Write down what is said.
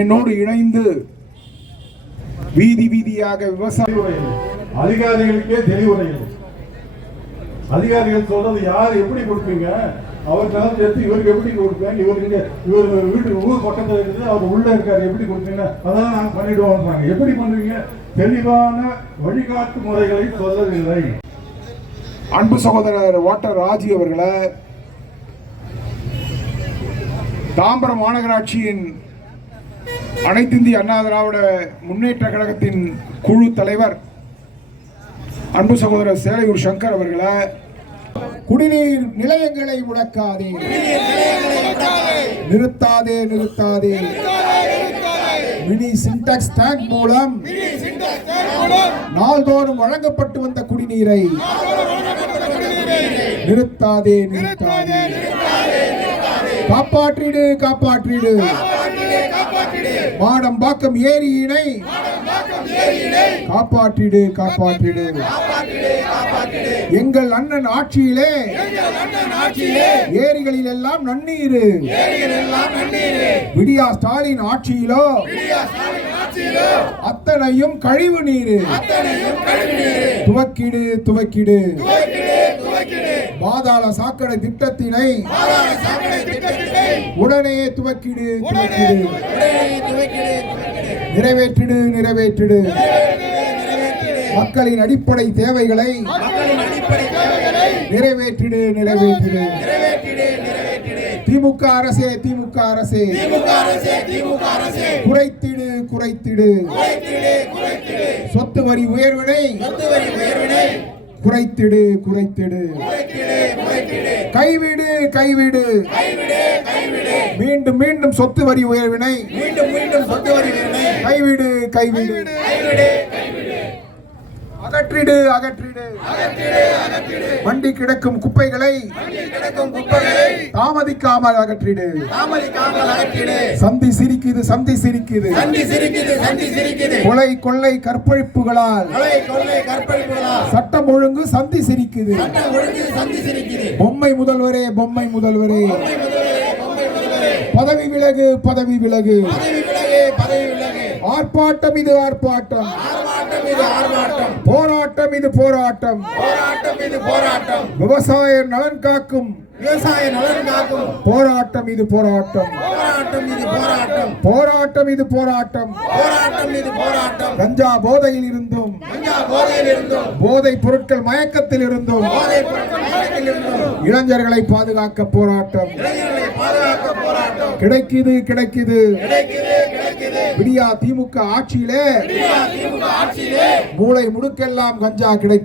என்னோடு இணைந்து வீதி வீதியாக விவசாய அதிகாரிகளுக்கே தெளிவுரை. அதிகாரிகள் சொல்றது யார் எப்படி கொடுப்பீங்க, அவர் எடுத்து இவருக்கு எப்படி கொடுப்பேன், இவர் வீட்டுக்கு ஊர் பக்கத்தில் இருக்குது, அவர் உள்ள இருக்காரு, எப்படி கொடுப்பீங்க, அதான் நாங்கள் பண்ணிடுவோம். எப்படி பண்ணுவீங்க? தெளிவான வழிகாட்டு முறைகளை சொல்லவில்லை. அன்பு சகோதரர் வாட்டர் ராஜி அவர்களை தாம்பரம் மாநகராட்சியின் அனைத்து இந்திய அண்ணா திராவிட முன்னேற்ற கழகத்தின் குழு தலைவர் அன்பு சகோதரர் சேலையூர் சங்கர் அவர்களை குடிநீர் நிலையங்களை முடக்காதே, நிறுத்தாதே நிறுத்தாதே, மினி சின்டாக்ஸ் டேங்க் மூலம் நாள்தோறும் வழங்கப்பட்டு வந்த குடிநீரை நிறுத்தாதே நிறுத்தாதே, காப்பாற்றிடு காப்பாற்றிடு, மாடம்பாக்கம் ஏரியினை காப்பாற்றிடு காப்பாற்றிடு, எங்கள் அண்ணன் ஆட்சியிலே ஏரிகளில் எல்லாம் நன்னீர், விடியா ஸ்டாலின் ஆட்சியிலோ அத்தனையும் கழிவு நீர், துவக்கிடு துவக்கிடு, பாதாள சாக்கடை திட்டத்தினை உடனே துவக்கிடு துவக்கிடு, நிறைவேற்றிடு நிறைவேற்றிடு, மக்களின் அடிப்படை தேவைகளை நிறைவேற்றிடு நிறைவேற்றிடு, திமுக அரசே திமுக அரசே குறைத்திடு குறைத்திடு, சொத்து வரி உயர்வினை குறைத்திடு குறைத்திடு, கைவிடு கைவிடு, மீண்டும் மீண்டும் சொத்து வரி உயர்வினை கைவிடு கைவிடு, அகற்றிடு அகற்றிடு, வண்டி கிடக்கும் குப்பைகளை தாமதிக்காமல் அகற்றிடு, சந்தி சிரிக்குது சந்தி சிரிக்குது, கொலை கொள்ளை கற்பழிப்புகளால் சட்டம் ஒழுங்கு சந்தி சிரிக்குது, பொம்மை முதல்வரே பொம்மை முதல்வரே, பதவி விலகு பதவி விலகு, ஆர்ப்பாட்டம் இது ஆர்ப்பாட்டம், போராட்டம் இது போராட்டம், விவசாய நலன் காக்கும் போராட்டம் இது போராட்டம், போராட்டம் இது போராட்டம், கஞ்சா போதையில் இருந்தும் போதை பொருட்கள் மயக்கத்தில் இருந்தும் இளைஞர்களை பாதுகாக்க போராட்டம், கிடைக்குது கிடைக்குது, விடியா திமுக ஆட்சியிலே மூளை முடுக்கெல்லாம் கஞ்சா கிடைக்குது.